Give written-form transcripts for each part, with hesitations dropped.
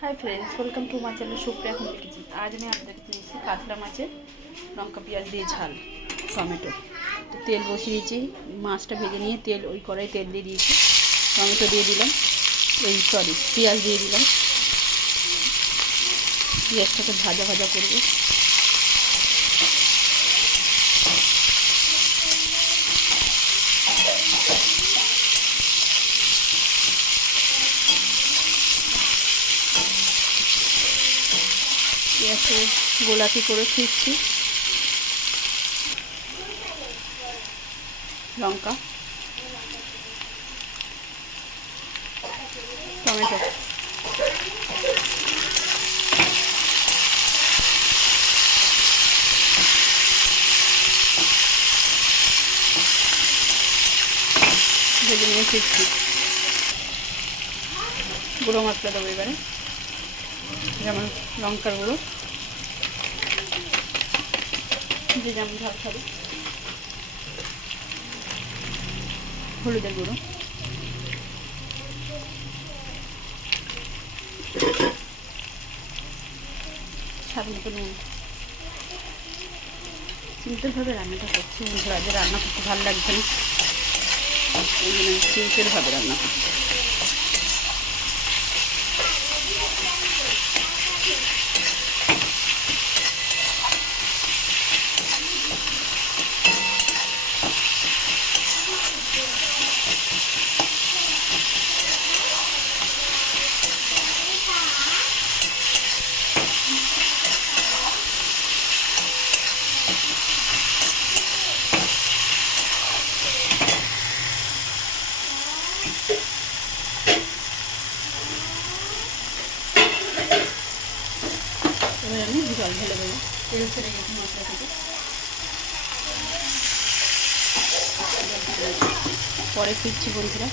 Hi friends, welcome to my channel Supriya homely kitchen. आज मैं आपদেরকে নিয়েছি কাতলা মাছের লঙ্কা পেঁয়াজ দিয়ে ঝাল টমেটো। তো তেল বসিয়ে দিয়েছি, মাছটা ভেজে নিয়ে তেল ওই কড়াই তেল দিয়ে দিয়েছি, টমেটো দিয়ে দিলাম, পেঁয়াজ দিয়ে দিলাম। পেঁয়াজটাকে ভাজা ভাজা করবো। পেঁয়াজকে গোলাপি করে ফিরছি, লঙ্কা টমেটো ভেজে নিয়ে ফিরছি। গুঁড়ো মশলা দেবো এবারে, যেমন লঙ্কার গুঁড়ো, যে যেমন ঝাল খাবে, হলুদের গুঁড়ো, স্বাদ মতো নুন। সিম্পলভাবে রান্নাটা করছি বন্ধুরা, আজ রান্না করতে ভালো লাগছে না, ওই জন্য সিম্পলভাবে রান্না করছি। এবার আমি জল ঢেলে দেবো, তেল ছেড়ে গেছি মশলা থেকে। পরে ফিরছি বন্ধুরা,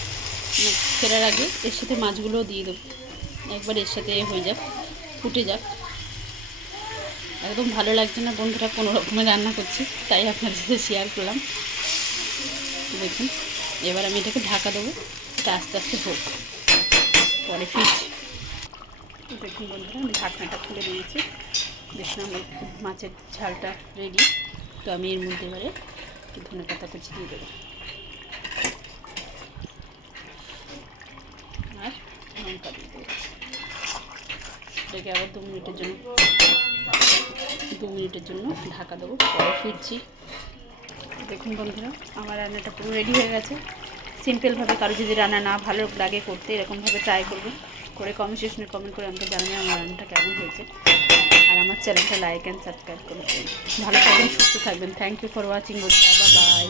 ফেরার আগে এর সাথে মাছগুলোও দিয়ে দেবো, একবার এর সাথে হয়ে যাক, ফুটে যাক। একদম ভালো লাগছে না বন্ধুরা, কোনো রকমের রান্না করছি, তাই আপনাদের সাথে শেয়ার করলাম। দেখুন, এবার আমি এটাকে ঢাকা দেবো, এটা আস্তে আস্তে হোক, পরে ফিরছি। দেখুন বন্ধুরা, আমি ঢাকনাটা খুলে দিয়েছি। দেখুন আমার মাছের ঝালটা রেডি। তো আমি এর মধ্যে এবারে ধনে পাতা কুচি দিয়ে দেবো আর লঙ্কা দিয়ে দেবো। এটাকে আবার 2 মিনিটের জন্য ঢাকা দেবো, পরে ফিরছি। দেখুন বন্ধুরা, আমার রান্নাটা পুরো রেডি হয়ে গেছে। সিম্পলভাবে, কারো যদি রান্না না ভালো লাগে করতে, এরকমভাবে ট্রাই করবেন, করে কমেন্ট সেকশনে কমেন্ট করে আমাকে জানাবেন আমার রান্নাটা কেমন হয়েছে। আর আমার চ্যানেলটা লাইক অ্যান্ড সাবস্ক্রাইব করবেন। ভালো থাকবেন, সুস্থ থাকবেন। থ্যাংক ইউ ফর ওয়াচিং বন্ধুরা, বাই।